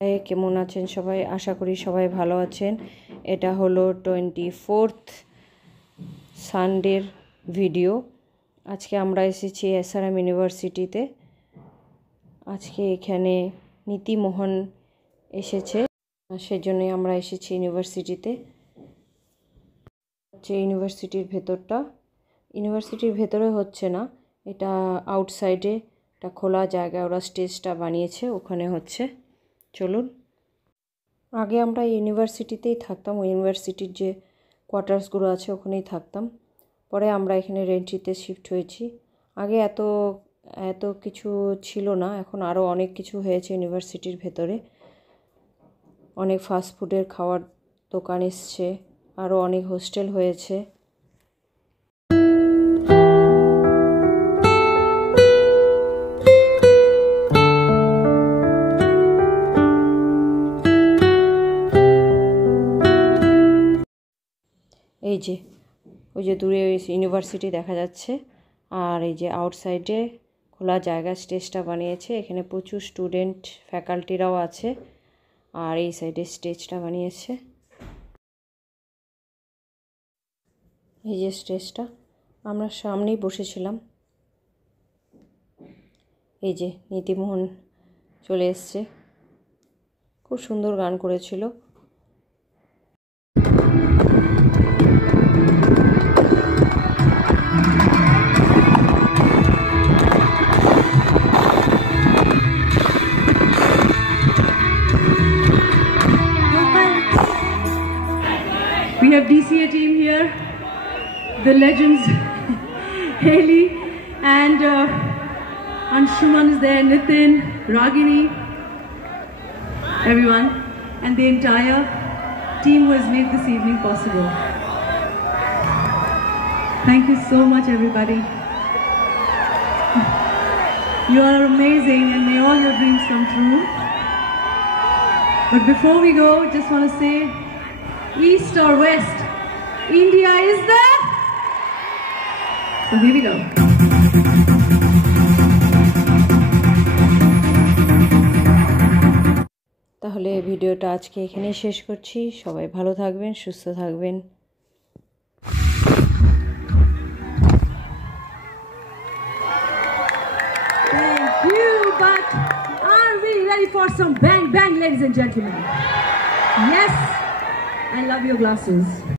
কেমন আছেন সবাই? আশা করি সবাই ভালো আছেন। এটা হলো 24th সানডের ভিডিও। আজকে আমরা এসেছি এসআরএম ইউনিভার্সিটিতে। আজকে এখানে নীতিমোহন এসেছে, সেজন্যই আমরা এসেছি ইউনিভার্সিটিতে। হচ্ছে ইউনিভার্সিটির ভেতরটা, ইউনিভার্সিটির ভেতরে হচ্ছে না, এটা আউটসাইডে একটা খোলা জায়গা, ওরা স্টেজটা বানিয়েছে, ওখানে হচ্ছে। চলুন। আগে আমরা ইউনিভার্সিটিতেই থাকতাম, ইউনিভার্সিটির যে কোয়ার্টার্সগুলো আছে ওখানেই থাকতাম। পরে আমরা এখানে রেন্ট্রিতে শিফট হয়েছি। আগে এত কিছু ছিল না, এখন আরও অনেক কিছু হয়েছে ইউনিভার্সিটির ভেতরে। অনেক ফাস্টফুডের খাওয়ার দোকান এসছে, আরও অনেক হোস্টেল হয়েছে। এই যে ওই যে দূরে ইউনিভার্সিটি দেখা যাচ্ছে, আর এই যে আউটসাইডে খোলা জায়গা স্টেজটা বানিয়েছে। এখানে প্রচুর স্টুডেন্ট ফ্যাকাল্টিরাও আছে, আর এই সাইডে স্টেজটা বানিয়েছে। এই যে স্টেজটা, আমরা সামনেই বসেছিলাম। এই যে নীতিমোহন চলে এসছে, খুব সুন্দর গান করেছিল। We have DCA team here, the legends Haley and Anshuman is there, Nitin, Ragini, everyone, and the entire team who has made this evening possible. Thank you so much, everybody. You are amazing, and may all your dreams come true. But before we go, just want to say, East or West, India is there. So here we go. তাহলে ভিডিওটা আজকে এখানেই শেষ করছি। সবাই ভালো থাকবেন, সুস্থ থাকবেন। Thank you, but are we ready for some bang bang, ladies and gentlemen? Yes, I love your glasses.